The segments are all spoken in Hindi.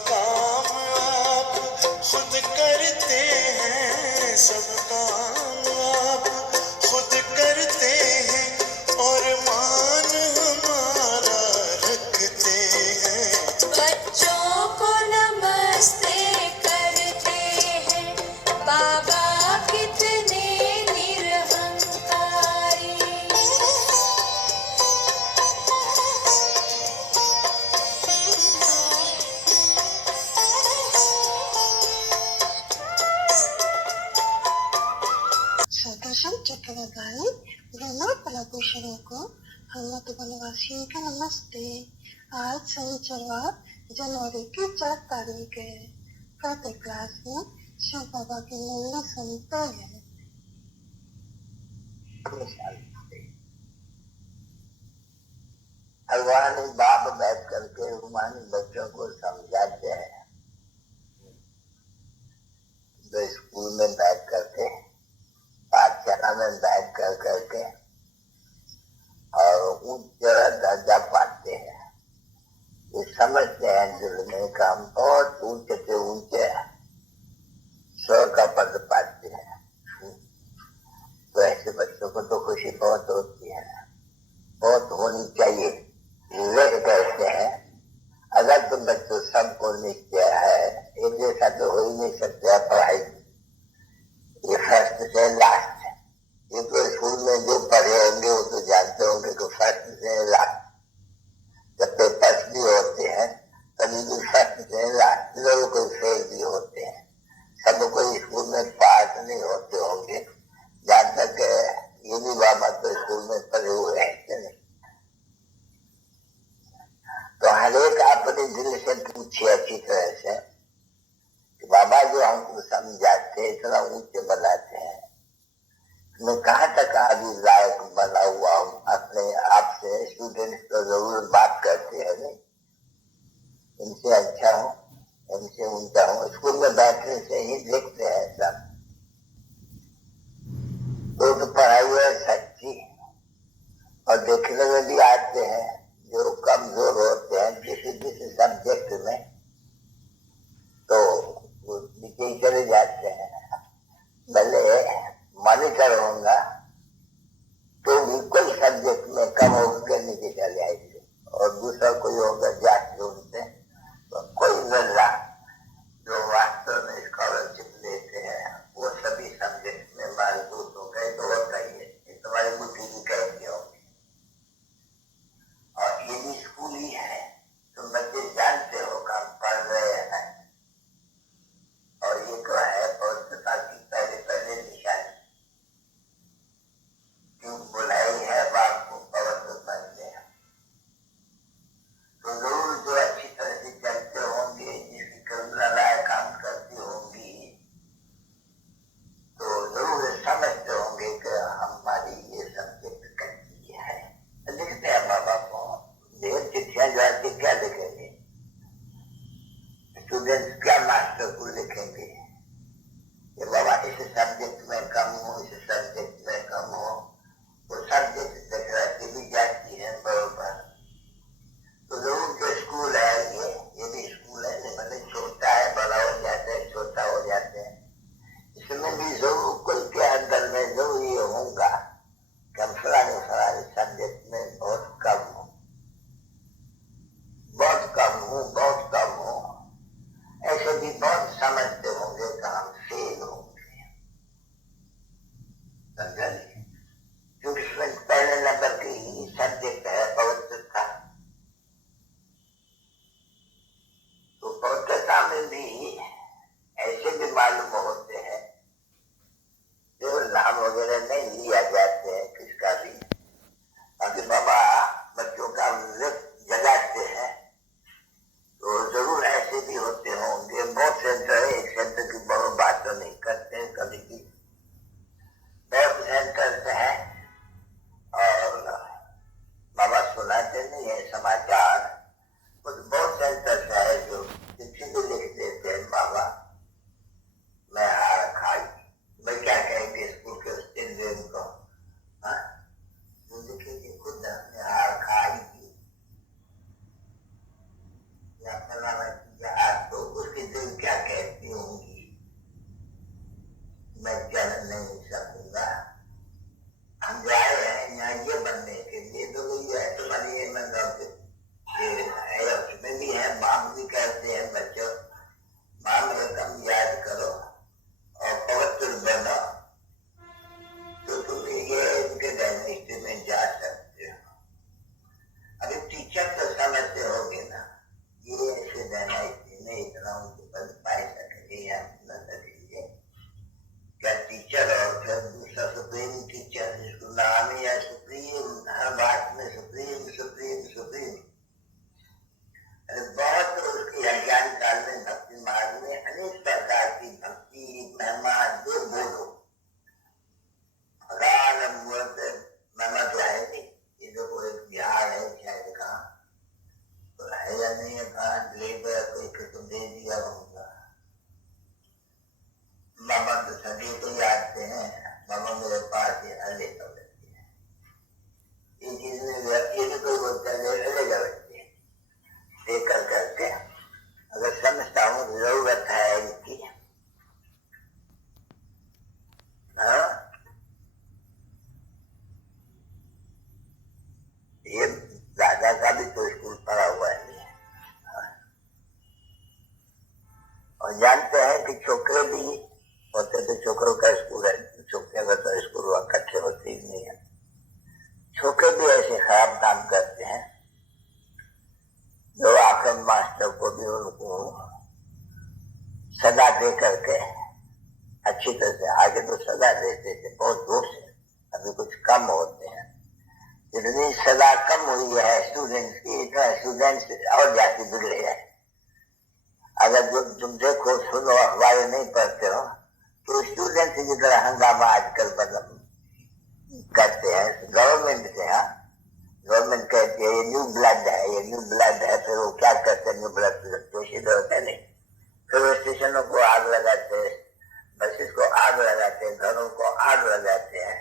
काम आप खुद करते हैं, सब काम आप खुद करते हैं और मान हमारा रखते हैं। बच्चों को नमस्ते करते हैं, बाबा कितने निरहंकारी। सुदर्शन चक्रवर्ती ब्रह्मा कलाकुशलों को हम वनवासियों का नमस्ते। आज शनिचरवार जनवरी की 4 तारीख है। प्रत्येक क्लास में शिव बाबा की मुरली सुनते हैं। भगवान बाप बैठ करके रूमानी बच्चों को समझाते हैं, तो स्कूल में बैठ करके पाठशाला में बैठ कर करके और उच्च दर्जा पाते हैं। ये समझते हैं दिल में का हम बहुत ऊंचे से ऊंचे स्वर का पद पाते हैं। तो ऐसे बच्चों को तो खुशी बहुत होती है, बहुत होनी चाहिए। विवेक कहते हैं अगर तुम बच्चों सबको निश्चय है, एक जैसा तो हो ही नहीं सकता पढ़ाई। ये फर्स्ट से लास्ट है। ये तो स्कूल में जो पढ़े होंगे वो तो जानते होंगे कि फर्स्ट से लास्ट जब पेपर्स भी होते हैं तभी भी फर्स्ट से लास्ट लोग कोई फेल भी होते हैं। सब कोई स्कूल में पास नहीं होते होंगे, जहाँ तक ये भी बाबा तो स्कूल में पढ़े हुए रहते नहीं। तो हर एक अपने दिल से पूछिए अच्छी तरह से कि बाबा जो हमको समझाते हैं, इतना ऊंचे बनाते हैं, मैं कहाँ तक अभी लायक बना हुआ हूँ। अपने आप से स्टूडेंट्स तो जरूर बात करते हैं, नहीं इनसे अच्छा हूँ, इनसे ऊंचा हूँ। स्कूल में बैठने से ही देखते हैं सब। तो पढ़ाई है सच्ची और देखने में भी आते हैं जो कमजोर होते हैं किसी सब्जेक्ट में, तो वो नीचे ही चले जाते हैं। भले मॉनिटर होगा तो भी कोई सब्जेक्ट में कम होकर नीचे चले आएंगे, और दूसरा कोई होगा जाके उनसे तो कोई मिल रहा जो वास्तव में स्कॉलरशिप लेते हैं वो सभी सब्जेक्ट में मजबूत हो गए। तो वो कहिए तुम्हारी बुद्धि भी कहती होगी। और ये भी स्कूल ही है, तुम बच्चे जानते हो काम पढ़ रहे हैं, और ये तो है पवित्रता की पहले निशानी। क्यों बुलाई है बाप को पवित्र बनते हैं। तो जरूर जो अच्छी तरह से चलते होंगे, जिसकी करुणा लायक काम करती होंगी, तो जरूर समझते होंगे कि हमारी ये सब्जेक्ट कच्ची है। लिखते हैं माँ बाप को ढेर चिट्ठियां जाके क्या लिखेंगे, स्टूडेंट्स क्या मास्टर को लिखेंगे कि बाबा इस सब्जेक्ट में कम हो, इस सब्जेक्ट में कम हो। वो सब्जेक्ट टकराती भी जाती है बराबर। तो जरूर जो स्कूल है ये भी स्कूल है, भले छोटा है, बड़ा हो जाता है, छोटा हो जाता है। इसमें भी जरूर कोई के अंदर में जरूर ये होगा कि हम फलाने सब्जेक्ट में बहुत कम हो, बहुत कम हूँ, बहुत कम हूँ। ऐसे भी बहुत समझते होंगे कि हम फेल होंगे, समझा नहीं? क्योंकि इसमें पहले नंबर की सब्जेक्ट है पवित्रता। तो पवित्रता में भी ऐसे भी मालूम होते हैं जो नाम वगैरह नहीं लिया जाते हैं किसका भी। अभी बाबा बच्चों का लिफ्ट जगाते हैं तो जरूर ऐसे भी होते होंगे। बहुत सेंटर है, एक सेंटर ग्राउंड के पर पाए सकेंगे या न सकेंगे। क्या टीचर और फिर दूसरा सुप्रीम टीचर, जिसको नाम ही है सुप्रीम, हर बात में सुप्रीम सुप्रीम सुप्रीम। अरे बहुत उसकी अज्ञान काल में भक्ति मार्ग में अनेक प्रकार की भक्ति महिमा जो बोलो, महिमा तो है नहीं। ये जो कोई बिहार है शायद कहाँ तो है या नहीं है, कहाँ लेबर कोई तो दे दिया होगा। मामा तो सभी तो याद हैं, मामा मेरे पास ये अलग रहती है, ये चीज में ये भी कोई बोलता है अलग रहती है। देकर करके अगर समझता हूँ जरूरत है इनकी, हाँ ये राजा का भी तो स्कूल पढ़ा हुआ है। और जानते हैं कि छोकरे भी होते तो छोकरों का स्कूल है, छोकरे का तो स्कूल हुआ इकट्ठे होते ही नहीं है। छोकरे भी ऐसे खराब काम करते हैं जो आखिर मास्टर को भी उनको सजा दे करके अच्छी तरह से आगे तो सजा देते थे बहुत दूर से, अभी कुछ कम होते हैं। जितनी सजा कम हुई है स्टूडेंट्स की, इतना स्टूडेंट्स और जाति बिगड़े हैं। अगर जो तुम देखो सुनो अखबार नहीं पढ़ते हो तो स्टूडेंट की तरह हंगामा आजकल मतलब करते हैं गवर्नमेंट से। हाँ गवर्नमेंट कहती है ये न्यू ब्लड है, ये न्यू ब्लड है, फिर वो क्या करते हैं न्यू ब्लड जोशीद होते नहीं, फिर वो स्टेशनों को आग लगाते हैं, बसेस को आग लगाते हैं, घरों को आग लगाते हैं,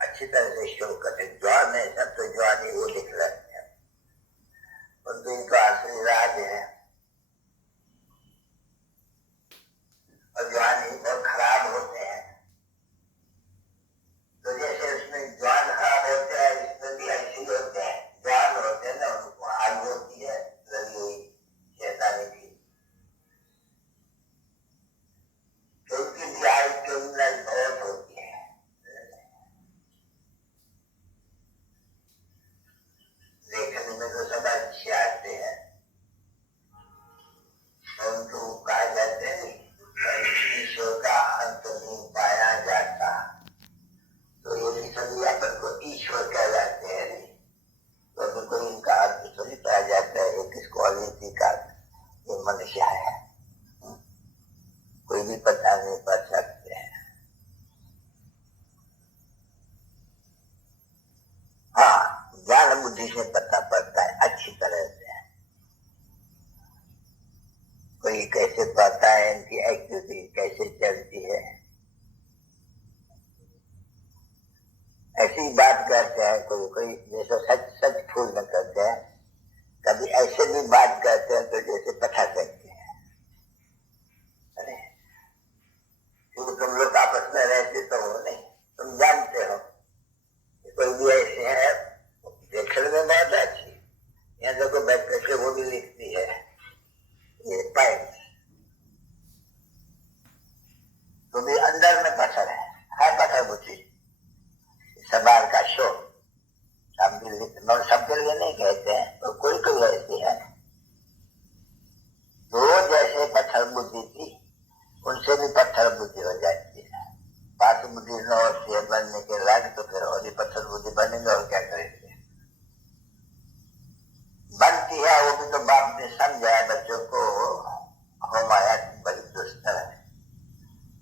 अच्छी तरह से शो करते। जवान है सब तो जवान ही वो दिख रहे हैं, उनको इनका असली राज है। और जवान ही बहुत खराब होते हैं, तो जैसे उसमें जवान खराब होते हैं इसमें भी अच्छी होते हैं। जवान होते हैं ना उनको आग होती है लगी हुई शैतानी की, तो उनकी भी आग क्रिमिनल बहुत होती है। देखने में तो सब अच्छे आते हैं, उनको कहा जाते हैं ईश्वर का अंत नहीं पाया जाता, तो ये भी सभी अपन को ईश्वर कह जाते हैं। तो अभी कोई इनका अंत तो नहीं पाया जाता है, ये किस क्वालिटी का ये मनुष्य है कोई भी पता नहीं पड़ सकते हैं। हाँ ज्ञान बुद्धि से पता पड़ता है अच्छी तरह से, कोई कैसे पता है इनकी एक्टिविटी कैसे चलती है। ऐसी बात करते हैं कोई कोई जैसे सच सच फूल न करते हैं, कभी ऐसे भी बात करते हैं तो जैसे पता करते हैं। अरे क्योंकि तुम लोग आपस में रहते तो हो नहीं, तुम जानते हो कोई भी ऐसे है देखने में बहुत अच्छी, यहाँ देखो बैठ करके वो भी लिखती है ये पाइप, तो भी अंदर में पत्थर है पत्थर बुद्धि सवाल का शो। सबके लिए नहीं कहते हैं तो कोई कोई ऐसी है तो जैसे पत्थर बुद्धि थी उनसे भी पत्थर बुद्धि हो जाती है। बात बुद्धि न होती है बनने के लायक तो फिर और पत्थर बुद्धि बनेंगे और क्या करेंगे। बनती है वो भी तो बाप ने समझाया बच्चों को हो माया बड़ी दुष्ट है।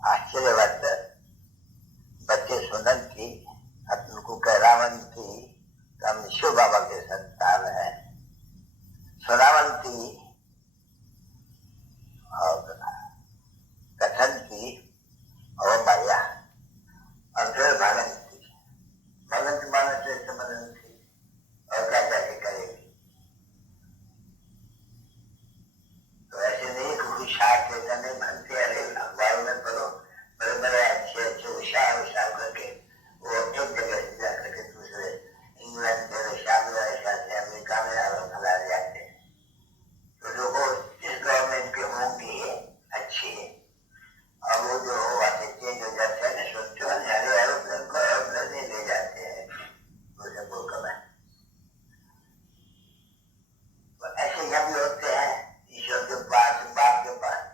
आश्चर्यवत बच्चे सुनन की अपन को कहरावन की हम शिव बाबा के संतान है, सुनावन की और कथन की और माया और फिर भगन की मानस से समझन की और क्या कैसे करेगी। तो ऐसे नहीं क्योंकि शायद चेतन नहीं बनते। अरे अखबार में पढ़ो बड़े बड़े अच्छे अच्छे विशाल करके वो एक जगह से जा करके दूसरे इंग्लैंड में अमेरिका में फैला जाते हैं। तो लोगों इस गवर्नमेंट के होंगे अच्छे और वो जो आते चेंज हो जाते हैं सुनते हैं एरोप्लेन को एरोप्लेन नहीं ले जाते हैं दूसरे मुल्क में। तो ऐसे जब भी होते हैं ईश्वर के पास बाप के पास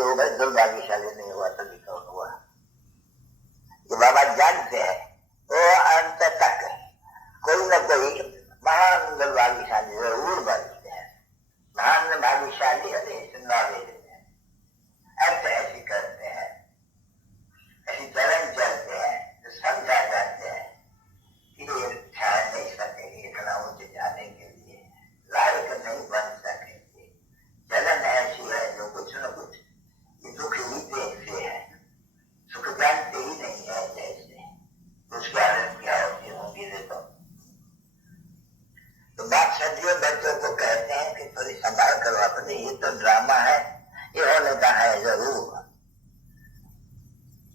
जो मैं दुर्भाग्यशाली नहीं हुआ तो भी कौन हुआ। ये बाबा जानते हैं वो अंत तक कोई न कोई महान दुर्भाग्यशाली जरूर बनते हैं। महान भाग्यशाली नॉलेज में अर्थ ऐसी करते हैं, ऐसी चरण चलते हैं जो समझा जाते हैं कि ये ठहर नहीं सकेंगे इतना ऊंचे जाने के लिए, लायक नहीं बन सकेंगे। चलन ऐसी है जो कुछ न कुछ ये दुख ही देखते हैं, सुख जानते ही नहीं है जैसे उसके आनंद क्या होती होंगी। देखो तो बात सदियों बच्चों को कहते हैं कि थोड़ी संभाल करो अपने, ये तो ड्रामा है, ये होने का है जरूर,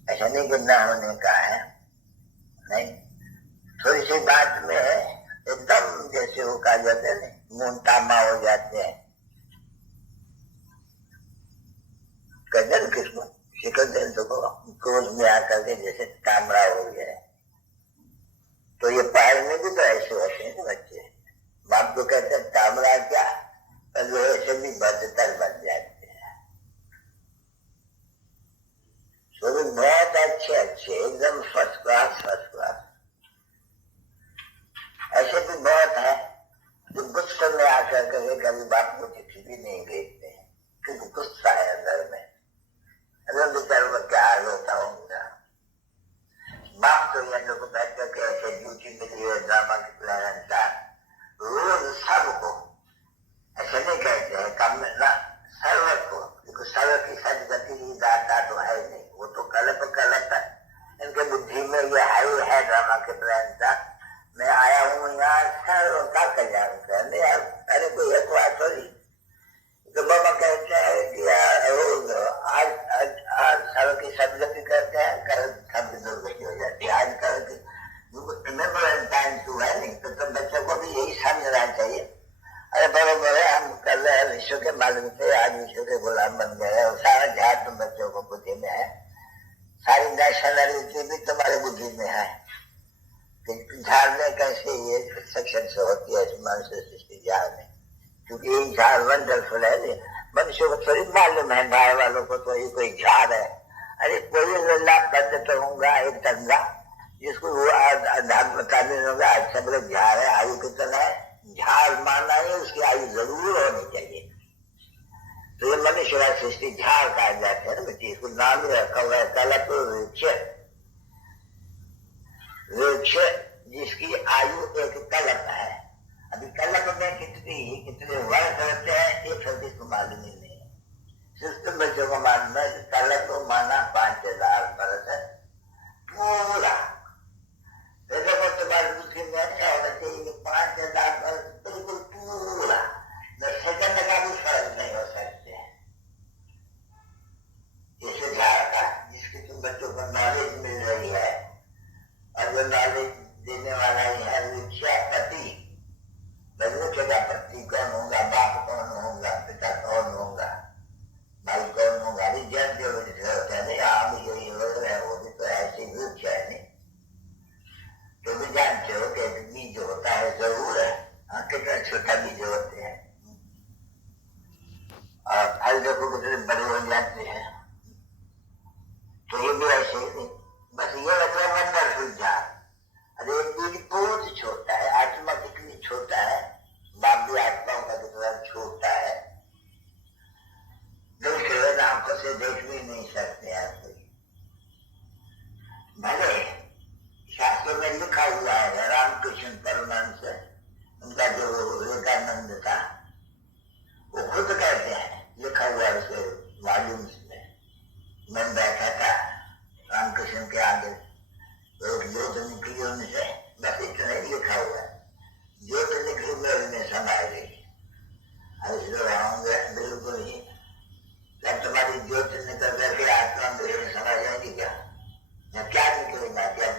ऐसा नहीं कि न होने का है। नहीं, थोड़ी सी बात में एकदम जैसे वो कहा जाते हैं मुंह तामा हो जाते हैं। कहते हैं किसको शिकते हैं तो क्रोध में आकर के जैसे तामड़ा हो गया। तो ये पहाड़ में भी तो ऐसे होते हैं बच्चे, बाप को कहते हैं तामड़ा क्या, पर वो ऐसे भी बदतर बन जाते हैं। तो भी बहुत अच्छे एकदम फर्स्ट क्लास ऐसे भी बहुत है जो गुस्से में आकर के कभी बाप को चिट्ठी भी नहीं भेजते हैं क्योंकि गुस्सा है अंदर में। अगर बेचारों का क्या हाल होता होगा। बाप तो ये लोग बैठ करके ऐसे ड्यूटी मिली है ड्रामा की प्लान था, रोज सबको ऐसे नहीं कहते हैं कम ना सर्व को, क्योंकि सर्व की सदगति दाता तो है नहीं, वो तो कल्प है। इनके बुद्धि में ये है ड्रामा के प्लान था। मैं आया हूँ यहाँ सर्व का कल्याण करने, अरे कोई है तो थोड़ी। तो बाबा कहते हैं कि आज सर्व की सदगति करते हैं, कल सबकी दुर्गति हो जाती है। आज कल की टाइम तो है नहीं, तो बच्चों को भी यही समझना चाहिए। अरे बरोबर है, हम कर रहे हैं विश्व के मालिक थे, आज विश्व के गुलाम बन गए और सारा झाड़ तुम बच्चों को बुद्धि में है, सारी नेशनलिटी भी तुम्हारी बुद्धि में है। झाड़ने कैसे ये सेक्शन से होती है मनुष्य सृष्टि झाड़ने, क्योंकि ये झाड़ वंडरफुल है। मनुष्य को थोड़ी मालूम है, बाहर वालों को तो ये कोई झाड़ है। अरे कोई लल्ला पंडित होगा एक तंगा जिसको वो अध्यात्मता में होगा, अच्छा मतलब झाड़ है, आयु कितना है, झाड़ माना है, उसकी आयु जरूर होनी चाहिए। तो ये मनुष्य का सृष्टि झाड़ कहा जाता है ना बच्चे, इसको नाम रखा हुआ है कल्प वृक्ष, जिसकी आयु एक कल्प है। अभी कल्प में कितने वर्ष होते हैं ये छोटी को मालूम ही नहीं है, सिर्फ बच्चों को मालूम है। कल्प को माना 5000 वर्ष है पूरा। देखो तुम्हारी बुद्धि में अच्छा होना चाहिए कि 5000 वर्ष बिल्कुल पूरा, सेकंड का भी फर्क नहीं हो सकते हैं। इसे झाड़ का जिसकी तुम बच्चों को नॉलेज मिल रही है, और जो नॉलेज देने वाला ही है वृक्षपति। वृक्ष का पति कौन होगा, बाप कौन होगा, पिता कौन होगा, भाई कौन होगा, अभी जानते हो होता है नहीं, आप यही हो रहे हैं, वो भी तो ऐसे वृक्ष है नहीं। तो भी जानते हो कि बीज होता है जरूर है, हाँ कितना छोटा बीज होते हैं और फल देखो कितने बड़े हो जाते हैं। तो ये भी ऐसे ही नहीं, बस ये मतलब वंडरफुल झाड़। अरे बीज बहुत छोटा है, आत्मा कितनी छोटा है, बाप भी आत्माओं का कितना छोटा है, दिल के आंखों से देख भी नहीं सकते आप। भले शास्त्रों में लिखा हुआ है, रामकृष्ण परमहंस उनका जो विवेकानंद था वो खुद कहते हैं, लिखा हुआ है उसके वॉल्यूम्स में। मैं बैठा था रामकृष्ण के आगे, एक ज्योत निकली उनसे, बस इतना ही लिखा हुआ है, ज्योत निकली मेरे में समा गई। रहूंगे बिल्कुल ही, जब तुम्हारी ज्योत निकल करके आत्मा मेरे में समा जाएगी क्या, या क्या निकलेगा, क्या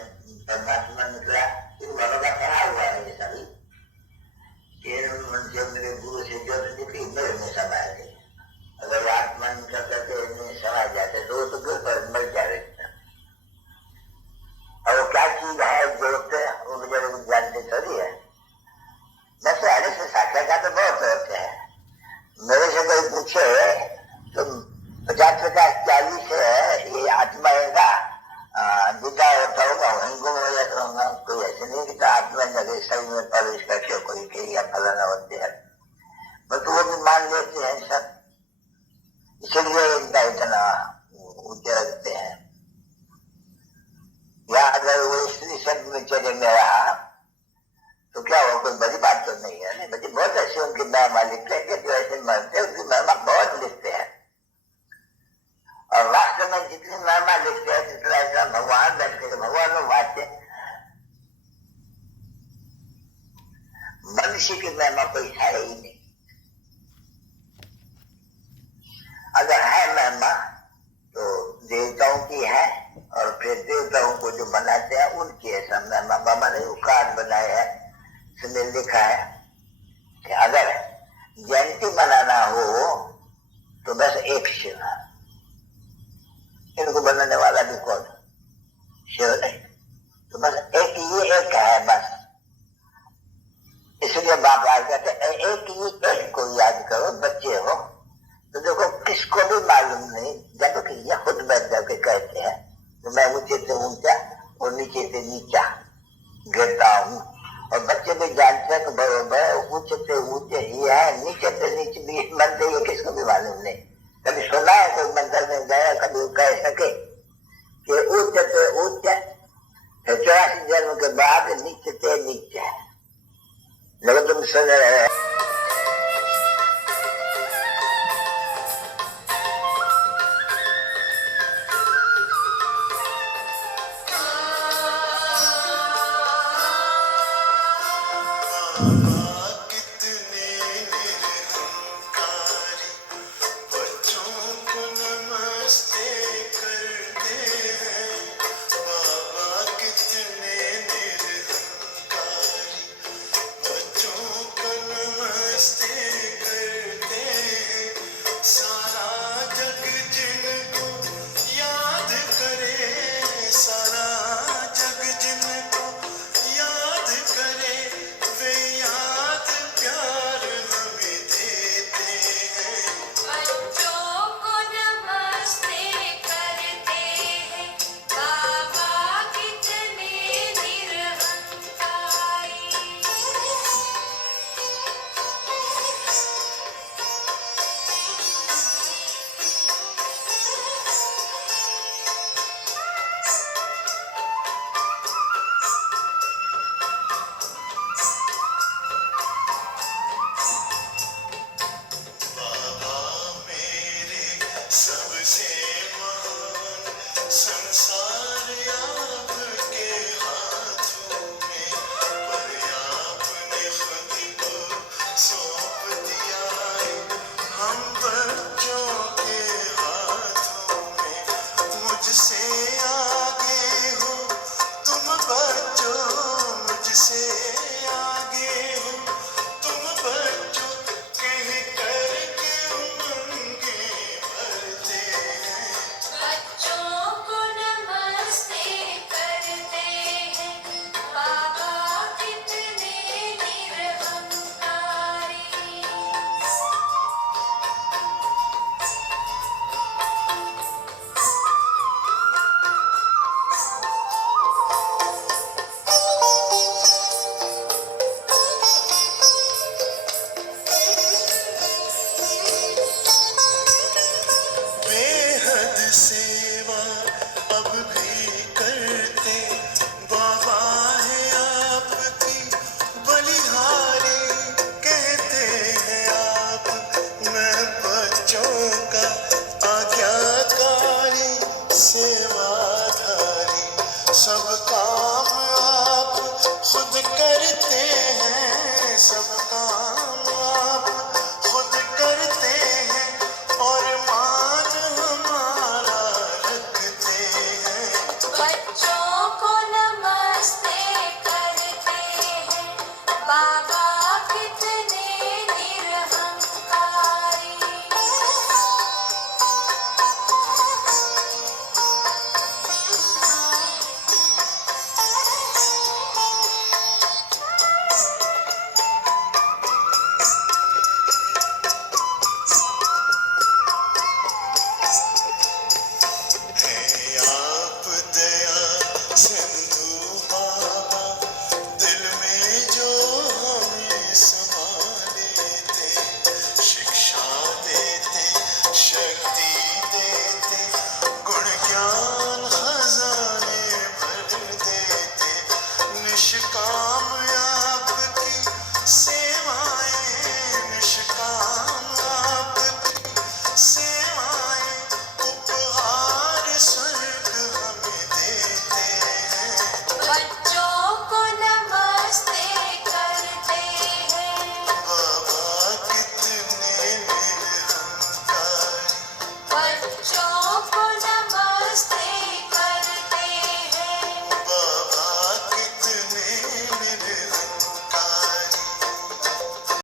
परमात्मा निकला, इन वालों का पढ़ा हुआ है ये सभी। जब मेरे गुरु से ज्योत निकली मेरे में समा गई। अगर आत्मा निकल करके इनमें समा जाते तो गुरु पर मर जाए। और वो क्या चीज है ज्योत, वो मुझे जानते थोड़ी है। वैसे आने से साक्षात्कार तो बहुत होते हैं। मेरे से कोई पूछे तुम 50 का के शरीर में प्रवेश करके कोई के या फलाना होते हैं, बस वो भी मान लेते हैं सब, इसलिए इनका इतना ऊंचे रखते हैं। या अगर वो स्त्री शब्द में चले में रहा तो क्या हो, कोई बड़ी बात तो नहीं है। नहीं बच्चे बहुत ऐसे उनकी महिमा लिखते हैं कि जो ऐसे मरते हैं उनकी महिमा बहुत लिखते हैं, और वास्तव में जितनी महिमा लिखते हैं जितना ऐसा भगवान बैठते हैं, भगवान में वाच्य मनुष्य की महिमा कोई है ही नहीं। अगर है महिमा तो देवताओं की है, और फिर देवताओं को जो बनाते हैं उनकी ऐसा महिमा बाबा ने कार्ड बनाए है, इसमें लिखा है कि अगर जयंती मनाना हो तो बस एक शिव, इनको बनाने वाला भी कौन, शिव नहीं, तो बस एक ये एक है बस। इसलिए बाबा कहते एक ही एक को याद करो, बच्चे हो तो देखो किसको भी मालूम नहीं, जब कि ये खुद बैठ जाके कहते हैं तो मैं ऊंचे से ऊंचा और नीचे से नीचा गिरता हूँ, और बच्चे भी जानते हैं कि बड़े ऊंचे से ऊंचे ही है, नीचे से नीचे भी मंदिर ये किसको भी मालूम नहीं। कभी सुना है कोई मंदिर में गया कभी कह सके कि ऊंचे से ऊंचे 84 जन्म के बाद नीचे से नीचे, लेकिन तुम सुन रहे